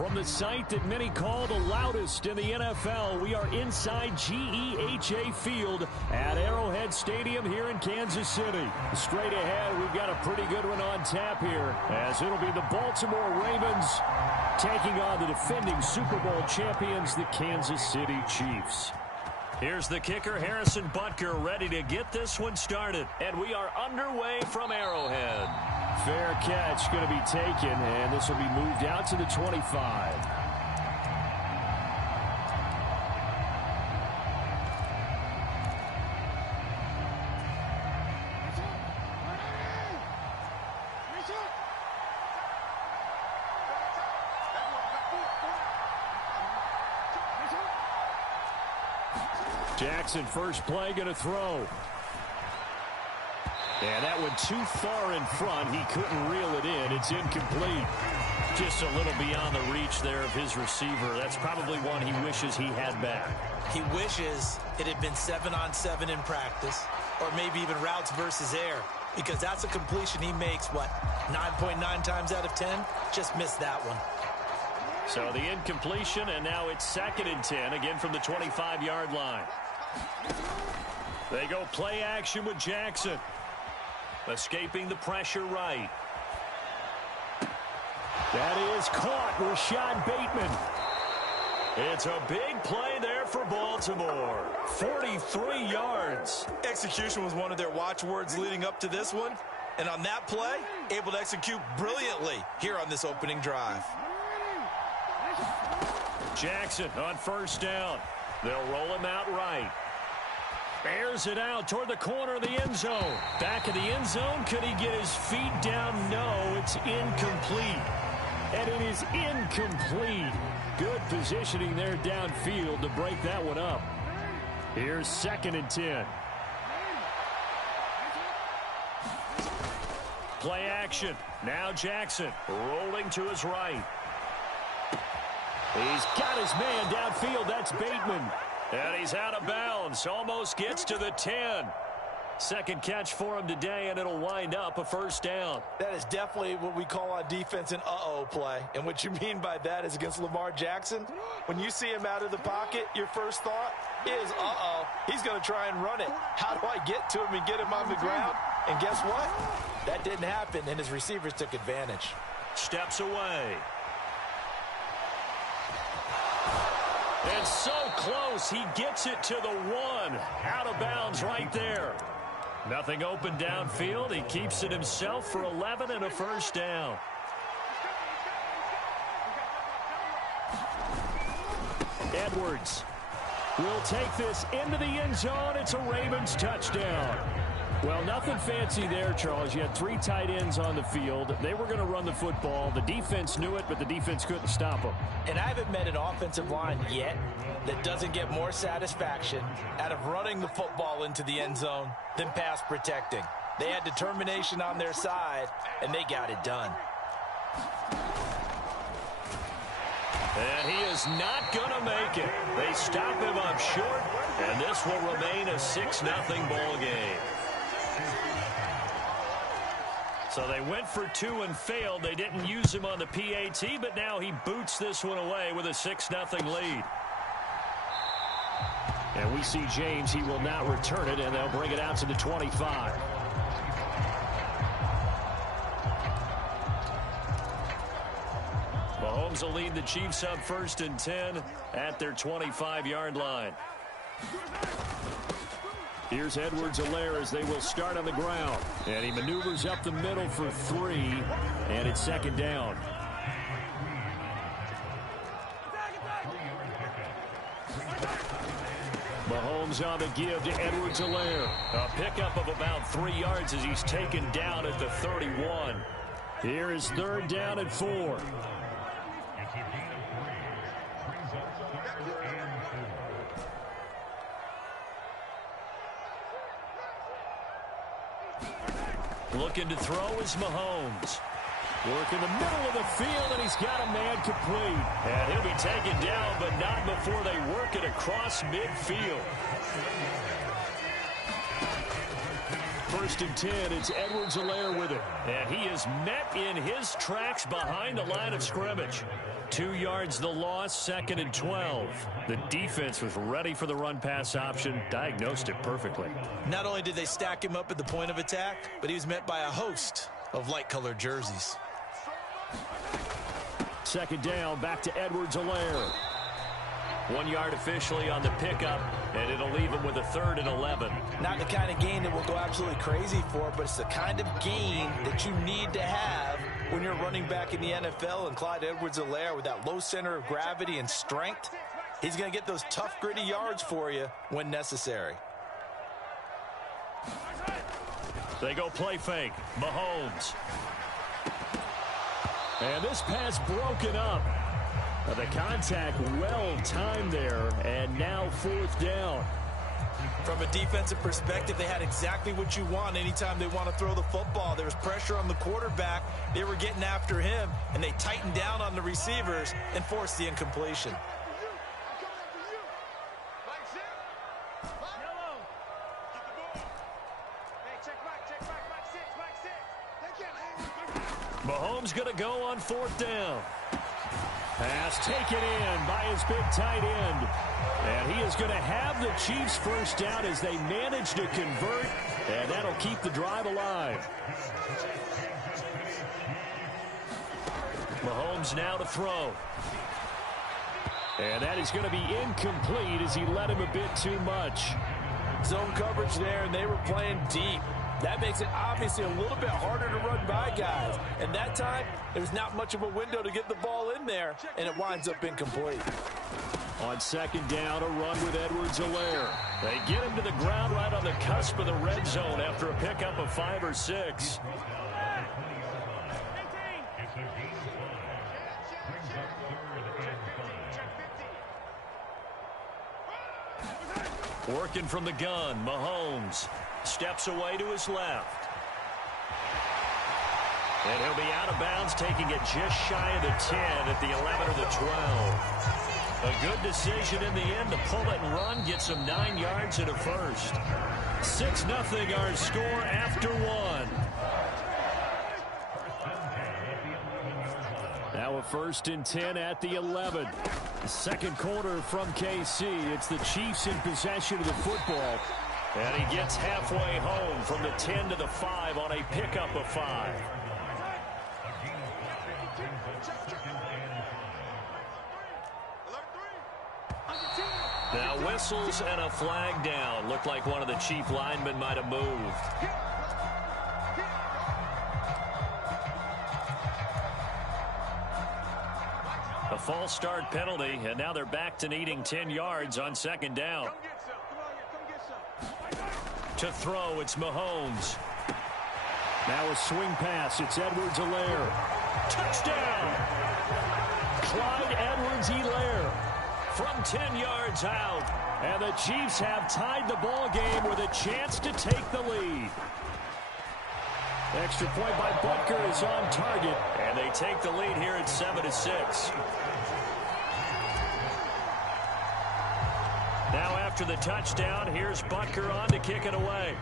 From the site that many call the loudest in the NFL, we are inside GEHA Field at Arrowhead Stadium here in Kansas City. Straight ahead, we've got a pretty good one on tap here, as it'll be the Baltimore Ravens taking on the defending Super Bowl champions, the Kansas City Chiefs. Here's the kicker, Harrison Butker, ready to get this one started. And we are underway from Arrowhead. Fair catch going to be taken, and this will be moved out to the 25. Jackson, first play, going to throw. And that went too far in front. He couldn't reel it in. It's incomplete. Just a little beyond the reach there of his receiver. That's probably one he wishes he had back. He wishes it had been 7-on-7 in practice, or maybe even routes versus air, because that's a completion he makes, 9.9 times out of 10? Just missed that one. So the incompletion, and now it's 2nd and 10, again from the 25-yard line. They go play action with Jackson. Escaping the pressure right. That is caught. Rashad Bateman. It's a big play there for Baltimore. 43 yards. Execution was one of their watchwords leading up to this one. And on that play, able to execute brilliantly here on this opening drive. Jackson on first down. They'll roll him out right. Airs it out toward the corner of the end zone. Back of the end zone. Could he get his feet down? No, it's incomplete. And it is incomplete. Good positioning there downfield to break that one up. Here's 2nd and 10. Play action. Now Jackson rolling to his right. He's got his man downfield. That's Bateman. And he's out of bounds. Almost gets to the 10. Second catch for him today, and it'll wind up a first down. That is definitely what we call on defense an uh-oh play. And what you mean by that is against Lamar Jackson, when you see him out of the pocket, your first thought is, uh-oh, he's going to try and run it. How do I get to him and get him on the ground? And guess what? That didn't happen, and his receivers took advantage. Steps away. And so close, he gets it to the 1. Out of bounds right there. Nothing open downfield. He keeps it himself for 11 and a first down. Edwards will take this into the end zone. It's a Ravens touchdown. Well, nothing fancy there, Charles. You had 3 tight ends on the field. They were going to run the football. The defense knew it, but the defense couldn't stop them. And I haven't met an offensive line yet that doesn't get more satisfaction out of running the football into the end zone than pass protecting. They had determination on their side, and they got it done. And he is not going to make it. They stop him up short, and this will remain a 6-0 ball game. So they went for 2 and failed. They didn't use him on the PAT, but now he boots this one away with a 6-0 lead. And we see James. He will not return it, and they'll bring it out to the 25. Mahomes will lead the Chiefs up 1st and 10 at their 25-yard line. Here's Edwards-Helaire as they will start on the ground. And he maneuvers up the middle for 3. And it's 2nd down. Mahomes on the give to Edwards-Helaire. A pickup of about 3 yards as he's taken down at the 31. Here is 3rd down and 4. Looking to throw is Mahomes. Work in the middle of the field, and he's got a man complete. And he'll be taken down, but not before they work it across midfield. first and 10. It's Edwards-Helaire with it. And he is met in his tracks behind the line of scrimmage. 2 yards the loss, second and 12. The defense was ready for the run-pass option, diagnosed it perfectly. Not only did they stack him up at the point of attack, but he was met by a host of light-colored jerseys. Second down, back to Edwards-Helaire. 1 yard officially on the pickup, and it'll leave him with a 3rd and 11. Not the kind of gain that we'll go absolutely crazy for, but it's the kind of gain that you need to have when you're running back in the NFL. And Clyde Edwards-Helaire, with that low center of gravity and strength, he's going to get those tough, gritty yards for you when necessary. They go play fake. Mahomes. And this pass broken up. The contact well timed there, and now 4th down. From a defensive perspective, they had exactly what you want anytime they want to throw the football. There was pressure on the quarterback. They were getting after him, and they tightened down on the receivers and forced the incompletion. Mahomes going to go on 4th down. Pass taken in by his big tight end. And he is going to have the Chiefs first down as they manage to convert, and that'll keep the drive alive. Mahomes now to throw. And that is going to be incomplete as he led him a bit too much. Zone coverage there, and they were playing deep. That makes it obviously a little bit harder to run by guys. And that time, there's not much of a window to get the ball in there, and it winds up incomplete. On second down, a run with Edwards-Helaire. They get him to the ground right on the cusp of the red zone after a pickup of 5 or 6. Working from the gun, Mahomes steps away to his left. And he'll be out of bounds, taking it just shy of the 10 at the 11 or the 12. A good decision in the end to pull it and run, get some 9 yards and a first. 6-0 our score after 1. Now a 1st and 10 at the 11. Second quarter from KC. It's the Chiefs in possession of the football. And he gets halfway home from the 10 to the 5 on a pickup of 5. Now whistles and a flag down. Looked like one of the Chief linemen might have moved. A false start penalty, and now they're back to needing 10 yards on second down. To throw, it's Mahomes. Now a swing pass, it's Edwards-Helaire. Touchdown! Clyde Edwards-Helaire from 10 yards out. And the Chiefs have tied the ball game with a chance to take the lead. Extra point by Butker is on target, and they take the lead here at 7-6. Now after the touchdown, here's Butker on to kick it away.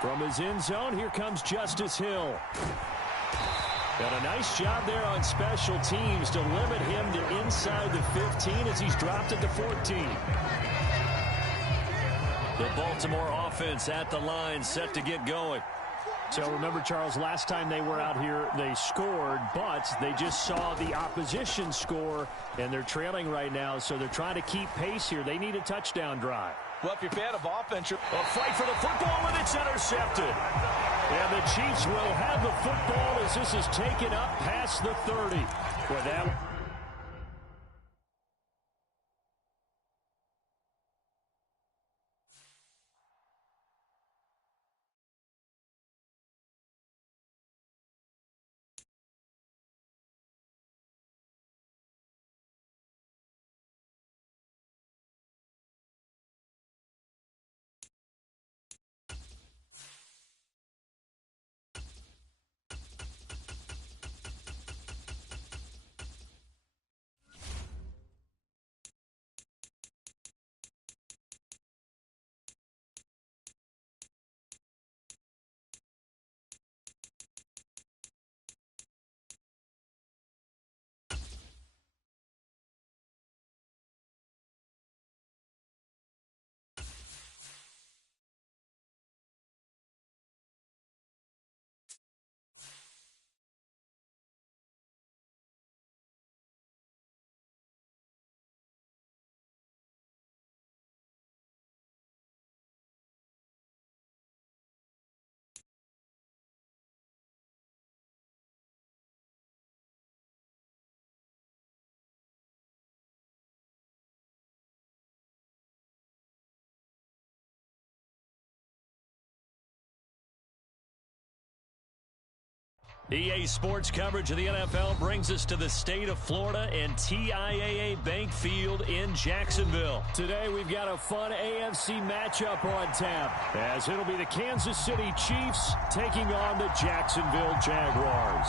From his end zone, here comes Justice Hill. And a nice job there on special teams to limit him to inside the 15 as he's dropped it to 14. The Baltimore offense at the line, set to get going. So remember, Charles, last time they were out here, they scored, but they just saw the opposition score, and they're trailing right now, so they're trying to keep pace here. They need a touchdown drive. Well, if you're a fan of offense, a fight for the football, and it's intercepted. And the Chiefs will have the football as this is taken up past the 30. With that. EA Sports coverage of the NFL brings us to the state of Florida and TIAA Bank Field in Jacksonville. Today we've got a fun AFC matchup on tap, as it'll be the Kansas City Chiefs taking on the Jacksonville Jaguars.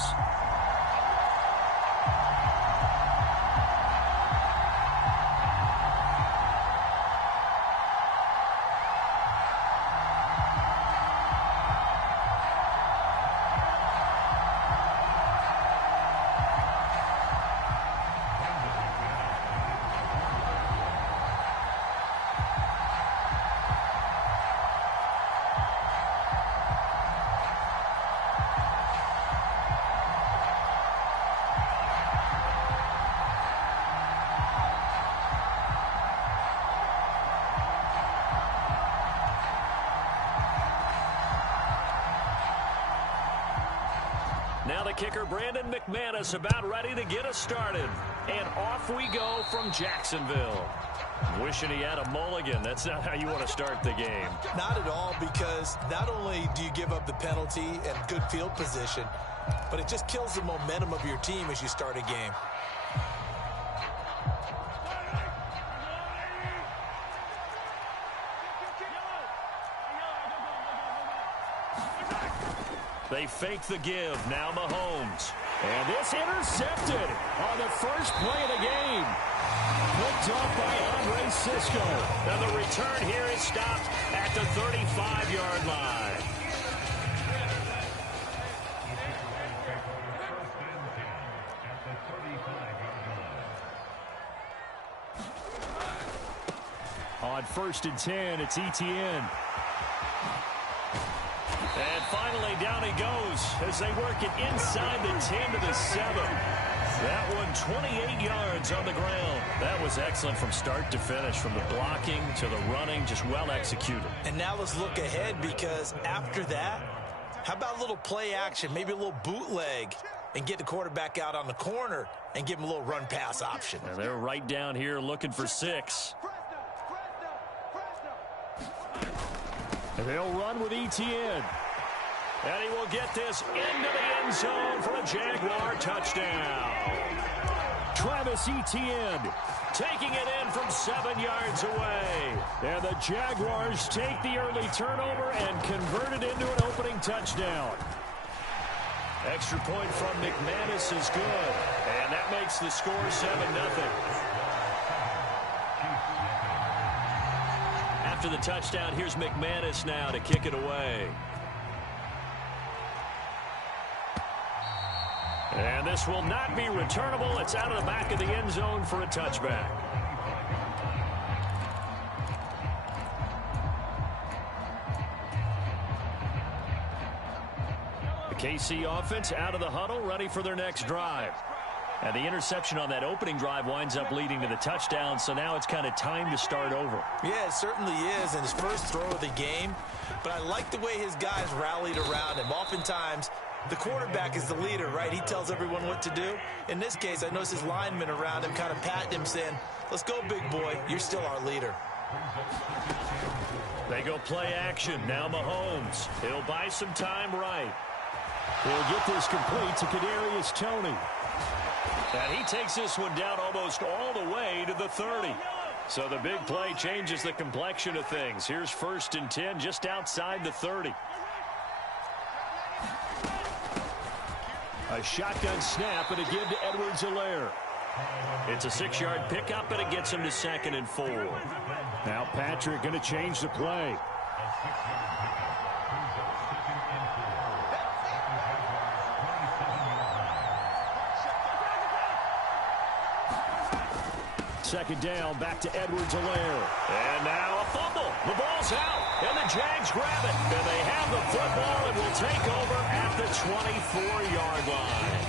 Now the kicker, Brandon McManus, about ready to get us started. And off we go from Jacksonville. Wishing he had a mulligan. That's not how you want to start the game. Not at all, because not only do you give up the penalty and good field position, but it just kills the momentum of your team as you start a game. They fake the give. Now Mahomes. And this intercepted on the first play of the game. Picked up by Andre Cisco. Now the return here is stopped at the 35-yard line. On 1st and 10, it's Etienne. And finally, down he goes as they work it inside the 10 to the 7. That one, 28 yards on the ground. That was excellent from start to finish, from the blocking to the running, just well executed. And now let's look ahead, because after that, how about a little play action, maybe a little bootleg, and get the quarterback out on the corner and give him a little run-pass option. And they're right down here looking for 6. And they'll run with Etienne. And he will get this into the end zone for a Jaguar touchdown. Travis Etienne taking it in from 7 yards away. And the Jaguars take the early turnover and convert it into an opening touchdown. Extra point from McManus is good. And that makes the score 7-0. After the touchdown, here's McManus now to kick it away. And this will not be returnable. It's out of the back of the end zone for a touchback. The KC offense out of the huddle, ready for their next drive. And the interception on that opening drive winds up leading to the touchdown, so now it's kind of time to start over. Yeah, it certainly is in his first throw of the game. But I like the way his guys rallied around him. Oftentimes, the quarterback is the leader, right? He tells everyone what to do. In this case, I noticed his linemen around him kind of patting him, saying, let's go, big boy. You're still our leader. They go play action. Now Mahomes. He'll buy some time right. He'll get this complete to Kadarius Toney. And he takes this one down almost all the way to the 30. So the big play changes the complexion of things. Here's 1st and 10 just outside the 30. A shotgun snap and a give to Edwards-Helaire. It's a 6-yard pickup, and it gets him to 2nd and 4. Now Patrick going to change the play. Second down, back to Edwards-Helaire. And now a fumble. The ball's out, and the Jags grab it. And they have the football and will take over at the 24-yard line.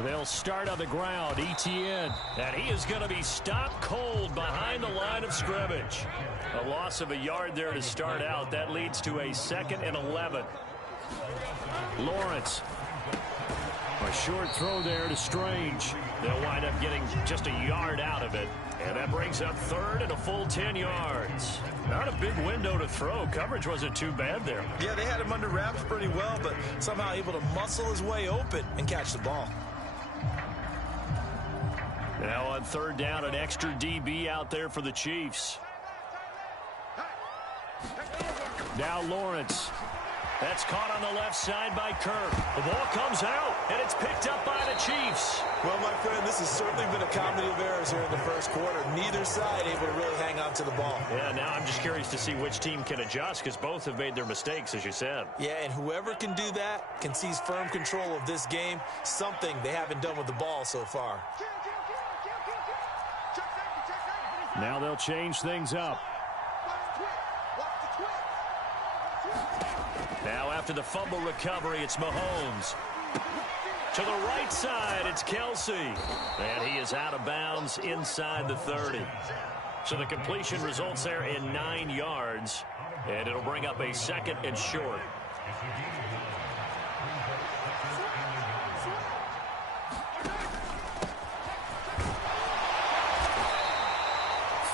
They'll start on the ground. Etienne. And he is going to be stopped cold behind the line of scrimmage. A loss of a yard there to start out. That leads to a 2nd and 11. Lawrence. A short throw there to Strange. They'll wind up getting just a yard out of it. And that brings up third and a full 10 yards. Not a big window to throw. Coverage wasn't too bad there. Yeah, they had him under wraps pretty well, but somehow able to muscle his way open and catch the ball. Now on third down, an extra DB out there for the Chiefs. Now Lawrence. That's caught on the left side by Kirk. The ball comes out, and it's picked up by the Chiefs. Well, my friend, this has certainly been a comedy of errors here in the first quarter. Neither side able to really hang on to the ball. Yeah, now I'm just curious to see which team can adjust, because both have made their mistakes, as you said. Yeah, and whoever can do that can seize firm control of this game, something they haven't done with the ball so far. Now they'll change things up. Now after the fumble recovery, it's Mahomes. To the right side, it's Kelsey. And he is out of bounds inside the 30. So the completion results there in 9 yards. And it'll bring up a second and short.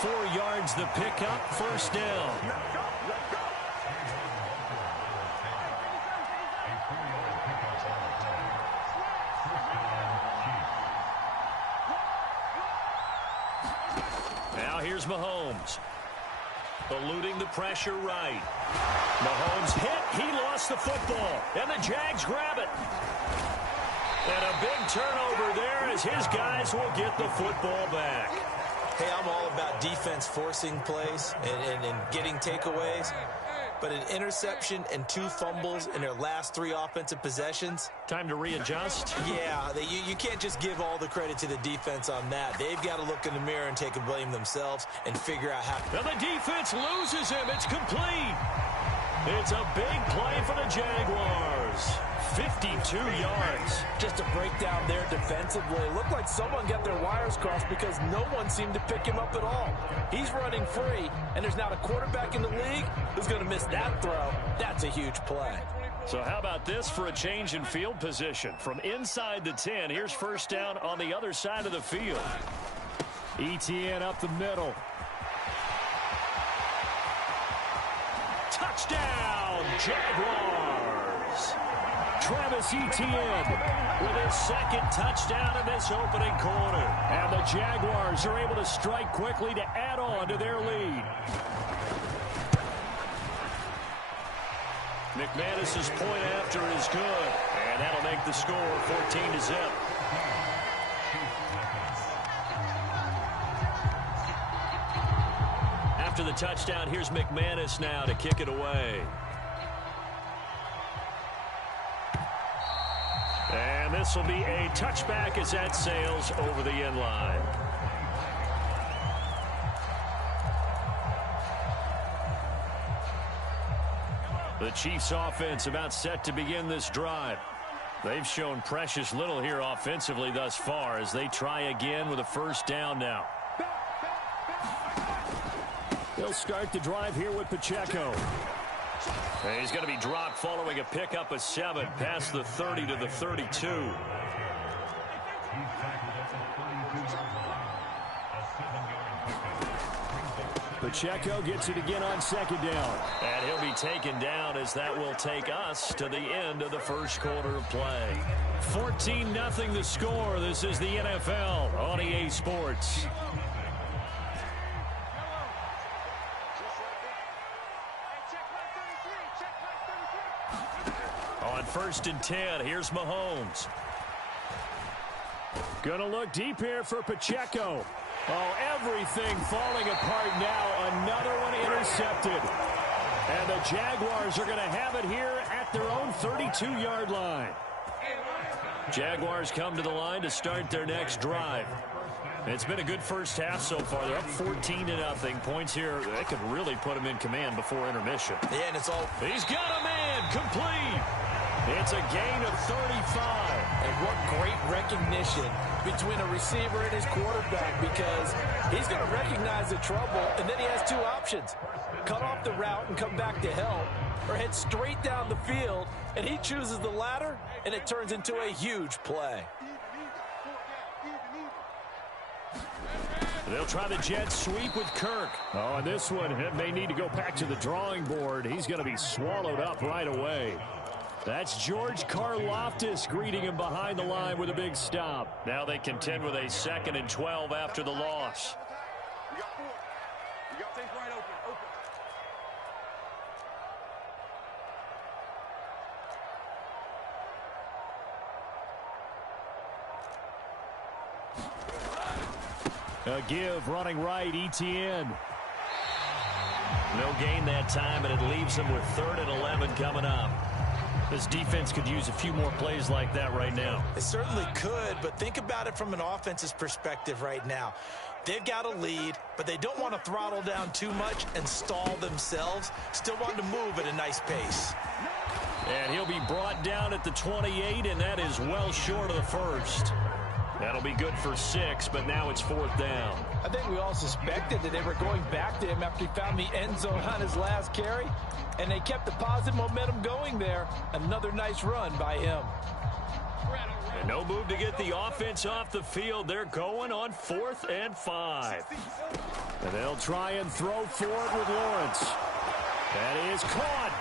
Four yards the pickup, first down. Now here's Mahomes. Eluding the pressure right. Mahomes hit. He lost the football. And the Jags grab it. And a big turnover there as his guys will get the football back. Hey, I'm all about defense forcing plays and getting takeaways. But an interception and 2 fumbles in their last 3 offensive possessions. Time to readjust? Yeah, you can't just give all the credit to the defense on that. They've got to look in the mirror and take a blame themselves and figure out how. And the defense loses him. It's complete. It's a big play for the Jaguars. 52 yards. Just to break down there defensively, it looked like someone got their wires crossed because no one seemed to pick him up at all. He's running free, and there's not a quarterback in the league who's going to miss that throw. That's a huge play. So how about this for a change in field position? From inside the 10, here's first down on the other side of the field. ETN up the middle. Touchdown, Jaguars. Travis Etienne with his second touchdown in this opening quarter. And the Jaguars are able to strike quickly to add on to their lead. McManus's point after is good. And that'll make the score 14-0. After the touchdown, here's McManus now to kick it away. And this will be a touchback as that sails over the end line. The Chiefs offense about set to begin this drive. They've shown precious little here offensively thus far as they try again with a first down now. They'll start the drive here with Pacheco. And he's going to be dropped following a pickup of 7 past the 30 to the 32. Pacheco gets it again on second down. And he'll be taken down as that will take us to the end of the first quarter of play. 14-0 the score. This is the NFL on EA Sports. On 1st and 10, here's Mahomes. Gonna look deep here for Pacheco. Oh, everything falling apart now. Another one intercepted. And the Jaguars are going to have it here at their own 32-yard line. Jaguars come to the line to start their next drive. It's been a good first half so far. They're up 14-0. Points here, they could really put them in command before intermission. Yeah, and it's all. He's got a man complete. It's a gain of 35. And what great recognition between a receiver and his quarterback, because he's going to recognize the trouble, and then he has 2 options. Cut off the route and come back to help, or head straight down the field, and he chooses the latter, and it turns into a huge play. They'll try the jet sweep with Kirk. Oh, and this one, it may need to go back to the drawing board. He's going to be swallowed up right away. That's George Karlaftis greeting him behind the line with a big stop. Now they contend with a 2nd and 12 after the loss. You got 4. You got things wide open. A give running right, ETN. No gain that time, and it leaves them with 3rd and 11 coming up. This defense could use a few more plays like that right now. It certainly could, but think about it from an offense's perspective right now. They've got a lead, but they don't want to throttle down too much and stall themselves. Still want to move at a nice pace. And he'll be brought down at the 28, and that is well short of the first. That'll be good for 6, but now it's 4th down. I think we all suspected that they were going back to him after he found the end zone on his last carry, and they kept the positive momentum going there. Another nice run by him. And no move to get the offense off the field. They're going on 4th and 5. And they'll try and throw for it with Lawrence. That is caught.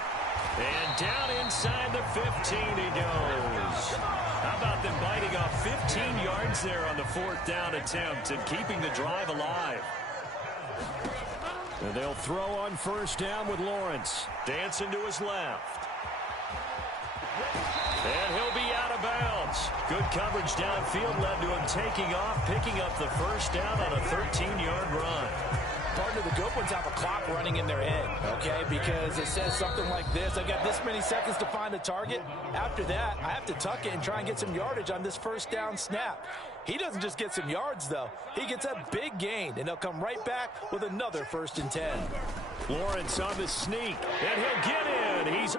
And down inside the 15 he goes. How about them biting off 15 yards there on the 4th down attempt and keeping the drive alive? And they'll throw on 1st down with Lawrence. Dancing to his left. And he'll be out of bounds. Good coverage downfield led to him taking off, picking up the 1st down on a 13-yard run. Partner, the good ones have a clock running in their head, okay? Because it says something like this. I got this many seconds to find a target. After that, I have to tuck it and try and get some yardage on this 1st down snap. He doesn't just get some yards, though. He gets a big gain, and they'll come right back with another 1st and 10. Lawrence on the sneak, and he'll get in. He's